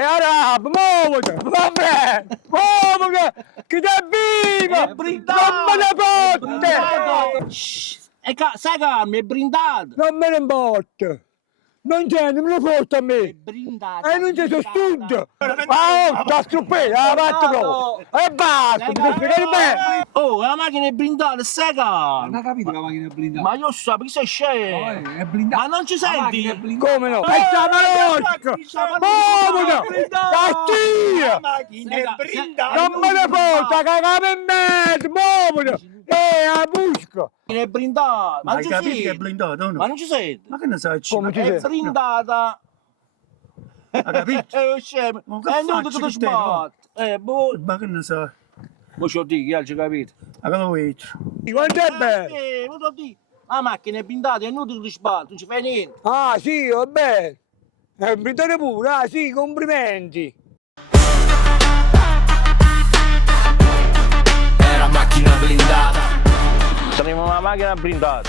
Arab, muoviti, vabbè, muoviti, che te viva, non me ne porti, Sai calmo, è brindato. non me ne importa, non c'è, non me ne porta a È me, brindata. e non c'è studio, ma sta stupenda, la fatto proprio, e basta, mi devi spiegare bene. Oh, la macchina è blindata, sai calmo. Non ho capito che la macchina è blindata. Ma io so, perché sei scemo. È blindata. Ma non ci La macchina senti? è blindata. Come no? E sta malocca, muoviti, cattiva, macchina è blindata. non me ne porta, cagame in mezzo, muoviti, a busca. È blindata. Ma non Hai ci capito che è senti? blindato o no? Ma non ci senti? Ma che ne sai? Come ci È sei? blindata. Hai capito? Scemo. Ma che È inutile faccio che ti che te, no? sbatti. Boh. Ma che ne sai? Mo ci ho detto, chi altro capito? Ma che lo vedi? Quanto è bello? Mo t'ho detto. La macchina è blindata, è inutile che ti sbatti, non ci fai niente. Ah sì, vabbè, è un brindare pure, ah sì, complimenti. Era macchina blindata. Saremo una macchina blindata.